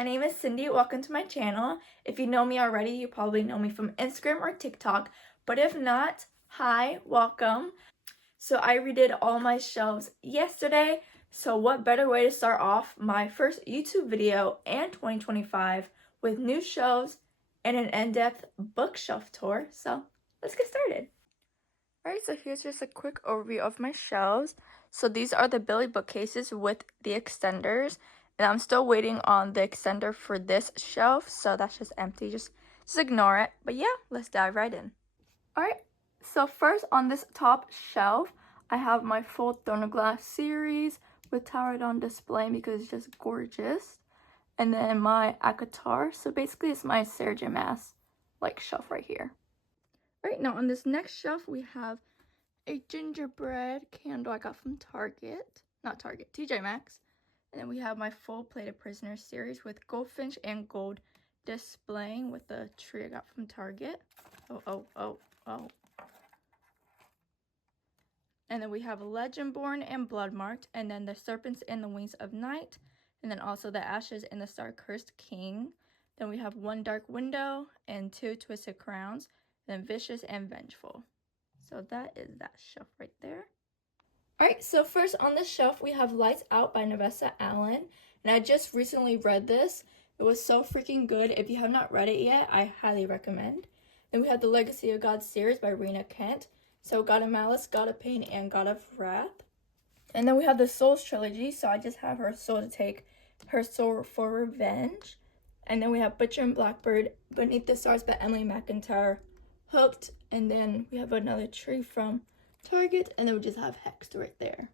my name is Cindy. Welcome to my channel. If you know me already, you probably know me from Instagram or TikTok, but if not, hi, welcome. So I redid all my shelves yesterday, so what better way to start off my first YouTube video and 2025 with new shelves and an in-depth bookshelf tour. So let's get started. Alright, so here's just a quick overview of my shelves. So these are the Billy bookcases with the extenders. And I'm still waiting on the extender for this shelf, so that's just empty. Just ignore it. But yeah, let's dive right in. Alright, so first on this top shelf, I have my full Throne of Glass series with towered on display because it's just gorgeous. And then my ACOTAR. So basically it's my Sarah J Maas shelf right here. Alright, now on this next shelf we have a gingerbread candle I got from Target. Not Target, TJ Maxx. And then we have my full Plated Prisoners series with goldfinch and gold displaying with the tree I got from Target. Oh. And then we have Legendborn and Bloodmarked, and then the Serpents and the Wings of Night, and then also the Ashes and the Star Cursed King. Then we have One Dark Window and Two Twisted Crowns, and then Vicious and Vengeful. So that is that shelf right there. Alright, so first on the shelf we have Lights Out by Nevessa Allen. And I just recently read this. It was so freaking good. If you have not read it yet, I highly recommend. Then we have the Legacy of God series by Rena Kent. So God of Malice, God of Pain, and God of Wrath. And then we have the Souls trilogy. So I just have her soul to take her soul for revenge. And then we have Butcher and Blackbird, Beneath the Stars by Emily McIntyre, Hooked. And then we have another tree from Target, and then we just have Hexed right there.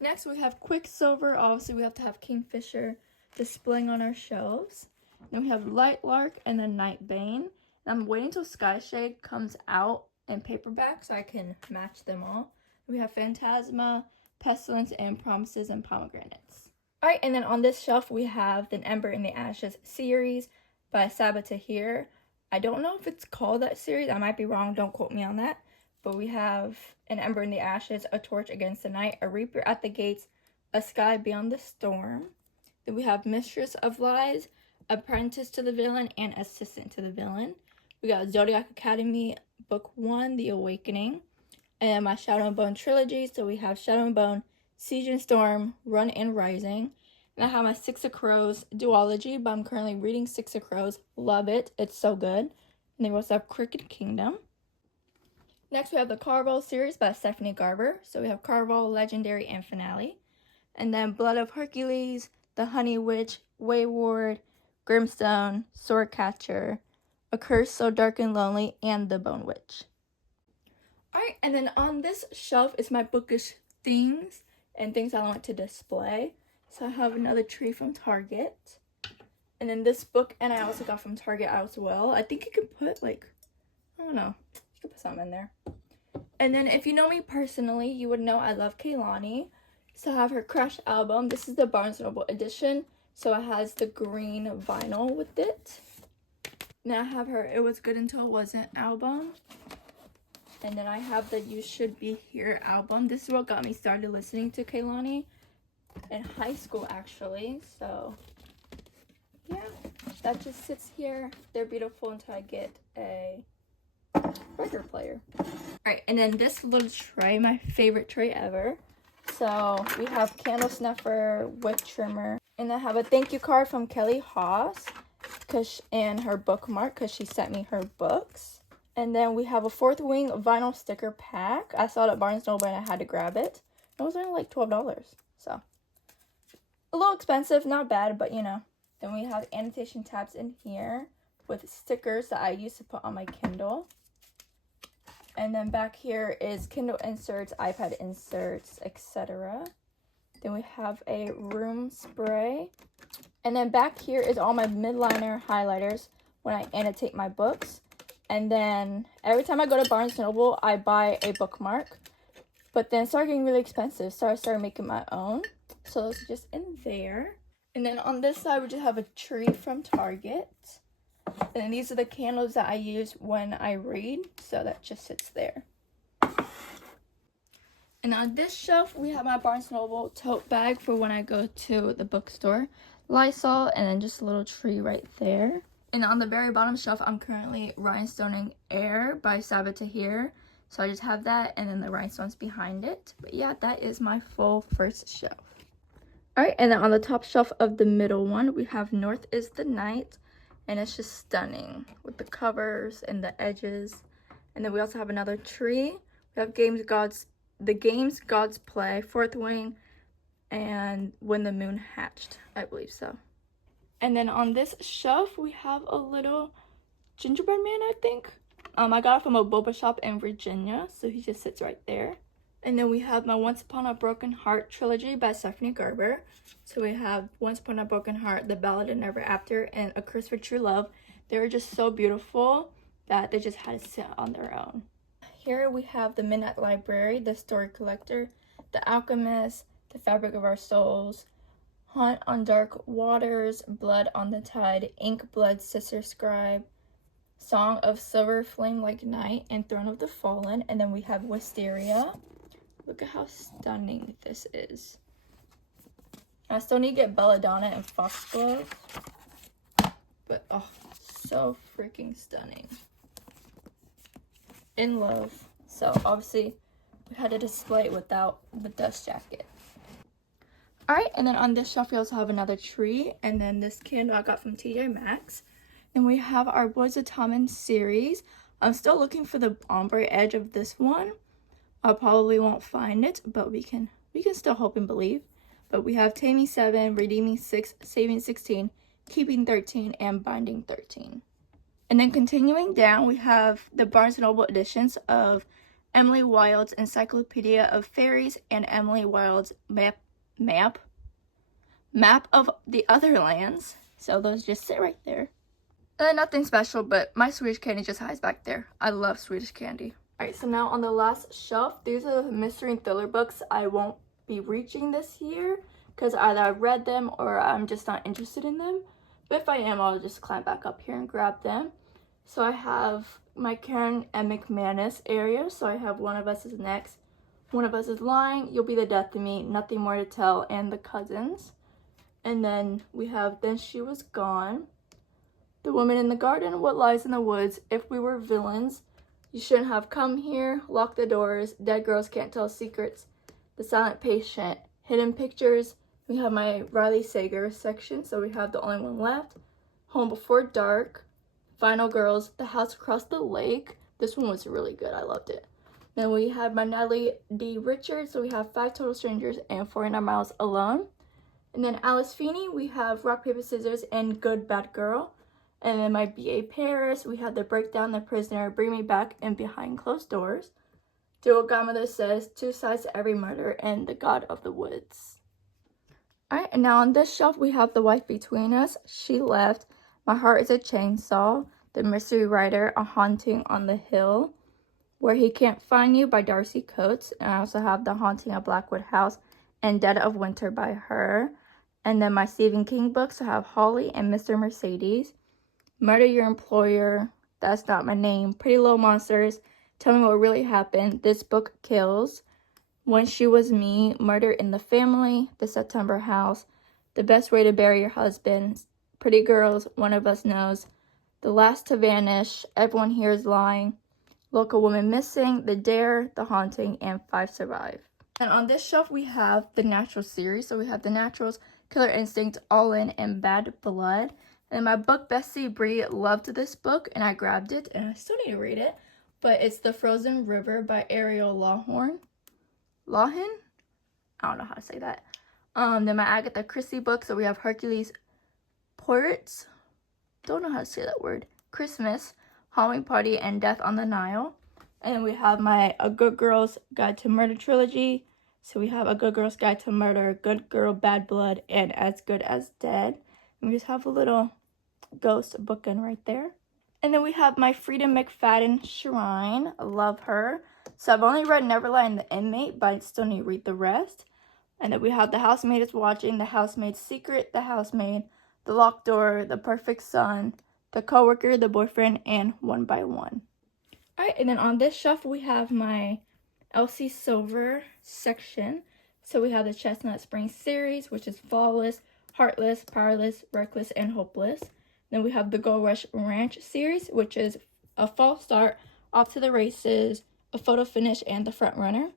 Next we have Quicksilver. Obviously we have to have Kingfisher displaying on our shelves. Then we have Lightlark and then Nightbane. And I'm waiting until Skyshade comes out in paperback so I can match them all. We have Phantasma, Pestilence, and Promises and Pomegranates. Alright, and then on this shelf we have the Ember in the Ashes series by Sabaa Tahir. I don't know if it's called that series. I might be wrong. Don't quote me on that. But we have An Ember in the Ashes, A Torch Against the Night, A Reaper at the Gates, A Sky Beyond the Storm. Then we have Mistress of Lies, Apprentice to the Villain, and Assistant to the Villain. We got Zodiac Academy, Book 1, The Awakening. And my Shadow and Bone trilogy. So we have Shadow and Bone, Siege and Storm, Run and Rising. And I have my Six of Crows duology, but I'm currently reading Six of Crows. Love it. It's so good. And then we also have Crooked Kingdom. Next, we have the Carval series by Stephanie Garber. So we have Carval, Legendary, and Finale. And then Blood of Hercules, The Honey Witch, Wayward, Grimstone, Swordcatcher, A Curse So Dark and Lonely, and The Bone Witch. Alright, and then on this shelf is my bookish things and things I want to display. So I have another tree from Target. And then this book, and I also got from Target as well. I think you can put I don't know. You could put something in there. And then if you know me personally, you would know I love Kehlani. So I have her Crush album. This is the Barnes & Noble edition. So it has the green vinyl with it. Then I have her It Was Good Until It Wasn't album. And then I have the You Should Be Here album. This is what got me started listening to Kehlani in high school actually. So yeah, that just sits here. They're beautiful until I get a record player. Alright, and then this little tray, my favorite tray ever. So we have candle snuffer, wick trimmer, and I have a thank you card from Kelly Haas and her bookmark because she sent me her books. And then we have a Fourth Wing vinyl sticker pack. I saw it at Barnes & Noble and I had to grab it. It was only like $12, so a little expensive, not bad, but you know. Then we have annotation tabs in here with stickers that I used to put on my Kindle. And then back here is Kindle inserts, iPad inserts, etc. Then we have a room spray. And then back here is all my midliner highlighters when I annotate my books. And then every time I go to Barnes & Noble, I buy a bookmark. But then it started getting really expensive, so I started making my own. So those are just in there. And then on this side, we just have a tree from Target. And then these are the candles that I use when I read, so that just sits there. And on this shelf, we have my Barnes & Noble tote bag for when I go to the bookstore. Lysol, and then just a little tree right there. And on the very bottom shelf, I'm currently rhinestoning Air by Sabbath Tahir. So I just have that and then the rhinestones behind it. But yeah, that is my full first shelf. Alright, and then on the top shelf of the middle one, we have North is the Night. And it's just stunning with the covers and the edges. And then we also have another tree. We have the Games Gods Play, Fourth Wing, and When the Moon Hatched, I believe so. And then on this shelf, we have a little gingerbread man, I think. I got it from a boba shop in Virginia, so he just sits right there. And then we have my Once Upon a Broken Heart trilogy by Stephanie Gerber. So we have Once Upon a Broken Heart, The Ballad of Never After, and A Curse for True Love. They were just so beautiful that they just had to sit on their own. Here we have The Midnight Library, The Story Collector, The Alchemist, The Fabric of Our Souls, Haunt on Dark Waters, Blood on the Tide, Ink Blood Sister Scribe, Song of Silver Flame Like Night, and Throne of the Fallen. And then we have Wisteria. Look at how stunning this is. I still need to get Belladonna and Foxglove, but oh, so freaking stunning. In love. So obviously we had to display it without the dust jacket. Alright, and then on this shelf we also have another tree, and then this candle I got from TJ Maxx. And we have our Boys of Tommen series. I'm still looking for the ombre edge of this one. I probably won't find it, but we can still hope and believe. But we have Taming 7, Redeeming 6, Saving 16, Keeping 13, and Binding 13. And then continuing down, we have the Barnes & Noble editions of Emily Wilde's Encyclopedia of Fairies and Emily Wilde's Map of the Other Lands. So those just sit right there. Nothing special, but my Swedish candy just hides back there. I love Swedish candy. Alright, so now on the last shelf, these are the mystery and thriller books I won't be reaching this year because either I've read them or I'm just not interested in them. But if I am, I'll just climb back up here and grab them. So I have my Karen and McManus area. So I have One of Us is Next, One of Us is Lying, You'll Be the Death of Me, Nothing More to Tell, and The Cousins. And then we have Then She Was Gone, The Woman in the Garden, What Lies in the Woods, If We Were Villains, You Shouldn't Have Come Here, Lock the Doors, Dead Girls Can't Tell Secrets, The Silent Patient, Hidden Pictures. We have my Riley Sager section, so we have The Only One Left, Home Before Dark, Final Girls, The House Across the Lake. This one was really good. I loved it. Then we have my Natalie D. Richards, so we have 5 Total Strangers and 49 Miles Alone. And then Alice Feeney, we have Rock, Paper, Scissors, and Good Bad Girl. And then my B.A. Paris, we have The Breakdown, The Prisoner, Bring Me Back, and Behind Closed Doors. Do What Godmother Says, Two Sides to Every Murder, and The God of the Woods. Alright, and now on this shelf we have The Wife Between Us, She Left, My Heart is a Chainsaw, The Mystery Writer, A Haunting on the Hill, Where He Can't Find You by Darcy Coates, and I also have The Haunting of Blackwood House and Dead of Winter by her. And then my Stephen King books, I have Holly and Mr. Mercedes, Murder Your Employer, That's Not My Name, Pretty Little Monsters, Tell Me What Really Happened, This Book Kills, When She Was Me, Murder in the Family, The September House, The Best Way to Bury Your Husband, Pretty Girls, One of Us Knows, The Last to Vanish, Everyone Here is Lying, Local Woman Missing, The Dare, The Haunting, and 5 Survive. And on this shelf we have the Natural series. So we have The Naturals, Killer Instinct, All In, and Bad Blood. And my book bestie Brie loved this book, and I grabbed it, and I still need to read it. But it's The Frozen River by Ariel Lawhorn. Lawhen? I don't know how to say that. Then my Agatha Christie book. So we have Hercules Poirot's, don't know how to say that word, Christmas, Halloween Party, and Death on the Nile. And then we have my A Good Girl's Guide to Murder trilogy. So we have A Good Girl's Guide to Murder, Good Girl, Bad Blood, and As Good as Dead. And we just have a little ghost bookend right there. And then we have my Freedom McFadden Shrine. I love her. So I've only read Neverland and The Inmate, but I still need to read the rest. And then we have The Housemaid is Watching, The Housemaid's Secret, The Housemaid, The Locked Door, The Perfect Son, The Coworker, The Boyfriend, and One by One. Alright, and then on this shelf we have my Elsie Silver section. So we have the Chestnut Spring series, which is Flawless, Heartless, Powerless, Reckless, and Hopeless. Then we have the Gold Rush Ranch series, which is a false start, off to the races, a photo finish, and the front runner.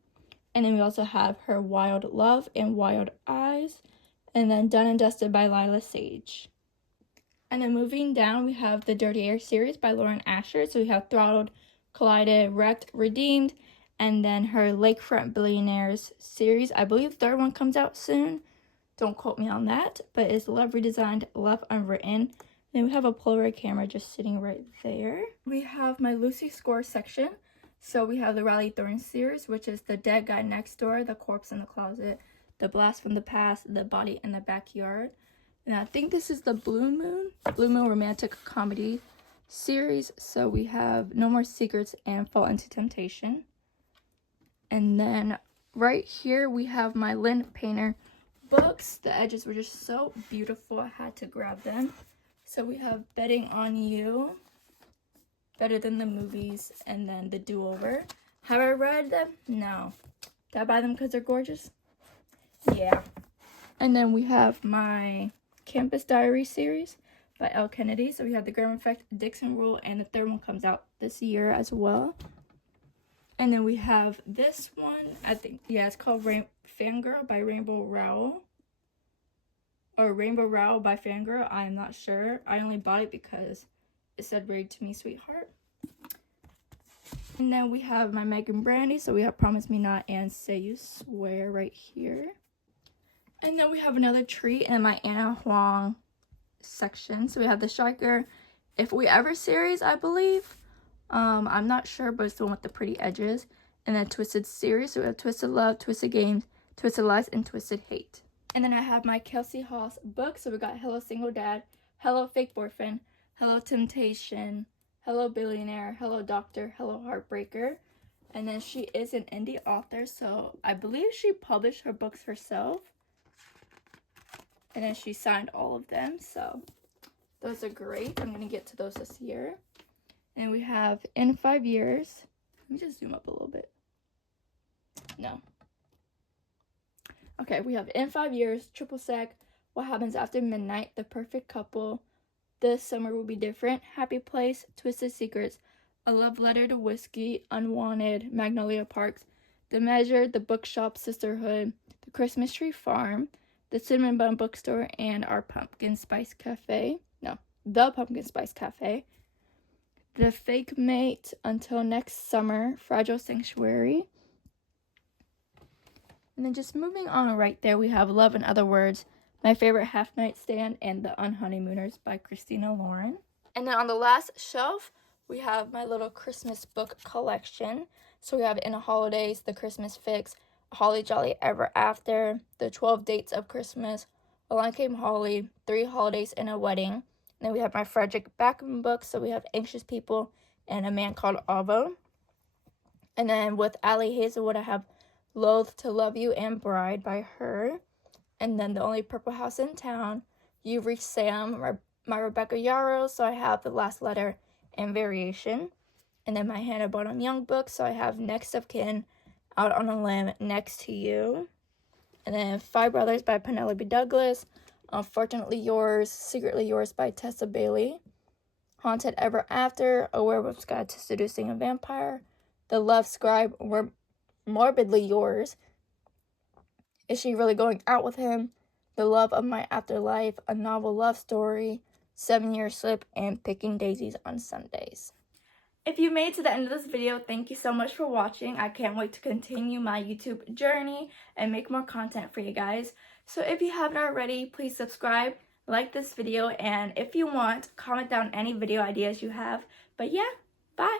And then we also have her Wild Love and Wild Eyes. And then Done and Dusted by Lila Sage. And then moving down, we have the Dirty Air series by Lauren Asher. So we have Throttled, Collided, Wrecked, Redeemed, and then her Lakefront Billionaires series. I believe the third one comes out soon. Don't quote me on that, but it's Love Redesigned, Love Unwritten. Then we have a Polaroid camera just sitting right there. We have my Lucy Score section. So we have the Riley Thorne series, which is The Dead Guy Next Door, The Corpse in the Closet, The Blast from the Past, The Body in the Backyard. And I think this is the Blue Moon romantic comedy series. So we have No More Secrets and Fall into Temptation. And then right here we have my Lynn Painter books. The edges were just so beautiful, I had to grab them. So we have Betting on You, Better Than the Movies, and then The Do-Over. Have I read them? No. Did I buy them because they're gorgeous? Yeah. And then we have my Campus Diary series by Elle Kennedy. So we have The Grammar Effect, Dixon Rule, and the third one comes out this year as well. And then we have this one, I think, yeah, it's called Fangirl by Rainbow Rowell. Or Rainbow Rowell by Fangirl, I'm not sure. I only bought it because it said Read to Me, Sweetheart. And then we have my Megan Brandy, so we have Promise Me Not and Say You Swear right here. And then we have another treat in my Anna Huang section. So we have the Striker If We Ever series, I believe. I'm not sure, but it's the one with the pretty edges. And then Twisted series, so we have Twisted Love, Twisted Games, Twisted Lies, and Twisted Hate. And then I have my Kelsey Haas book. So we got Hello Single Dad, Hello Fake Boyfriend, Hello Temptation, Hello Billionaire, Hello Doctor, Hello Heartbreaker. And then she is an indie author, so I believe she published her books herself. And then she signed all of them, so those are great. I'm going to get to those this year. And we have In 5 Years. Let me just zoom up a little bit. No. Okay, we have In 5 Years, Triple Sec, What Happens After Midnight, The Perfect Couple, This Summer Will Be Different, Happy Place, Twisted Secrets, A Love Letter to Whiskey, Unwanted, Magnolia Parks, The Measure, The Bookshop, Sisterhood, The Christmas Tree Farm, The Cinnamon Bun Bookstore, and Our Pumpkin Spice Cafe. No, The Pumpkin Spice Cafe. The Fake Mate, Until Next Summer, Fragile Sanctuary. And then just moving on right there, we have Love in Other Words, My Favorite Half Night Stand, and The Unhoneymooners by Christina Lauren. And then on the last shelf, we have my little Christmas book collection. So we have In the Holidays, The Christmas Fix, Holly Jolly Ever After, The 12 Dates of Christmas, Along Came Holly, 3 Holidays and a Wedding. And then we have my Frederick Backman books. So we have Anxious People and A Man Called Avo. And then with Allie Hazelwood, I have Loath to Love You and Bride by her. And then The Only Purple House in Town, You've Reached Sam, my Rebecca Yarrow. So I have The Last Letter and Variation. And then my Hannah Bonham Young book. So I have Next of Kin, Out on a Limb, Next to You. And then Five Brothers by Penelope Douglas, Unfortunately Yours, Secretly Yours by Tessa Bailey, Haunted Ever After, A Werewolf's Guide to Seducing a Vampire, The Love Scribe, Morbidly Yours, Is She Really Going Out with Him, The Love of My Afterlife, A Novel Love Story, 7-Year Slip, and Picking Daisies on Sundays. If you made it to the end of this video, thank you so much for watching. I can't wait to continue my YouTube journey and make more content for you guys. So if you haven't already, please subscribe, like this video, and if you want, comment down any video ideas you have. But yeah, bye!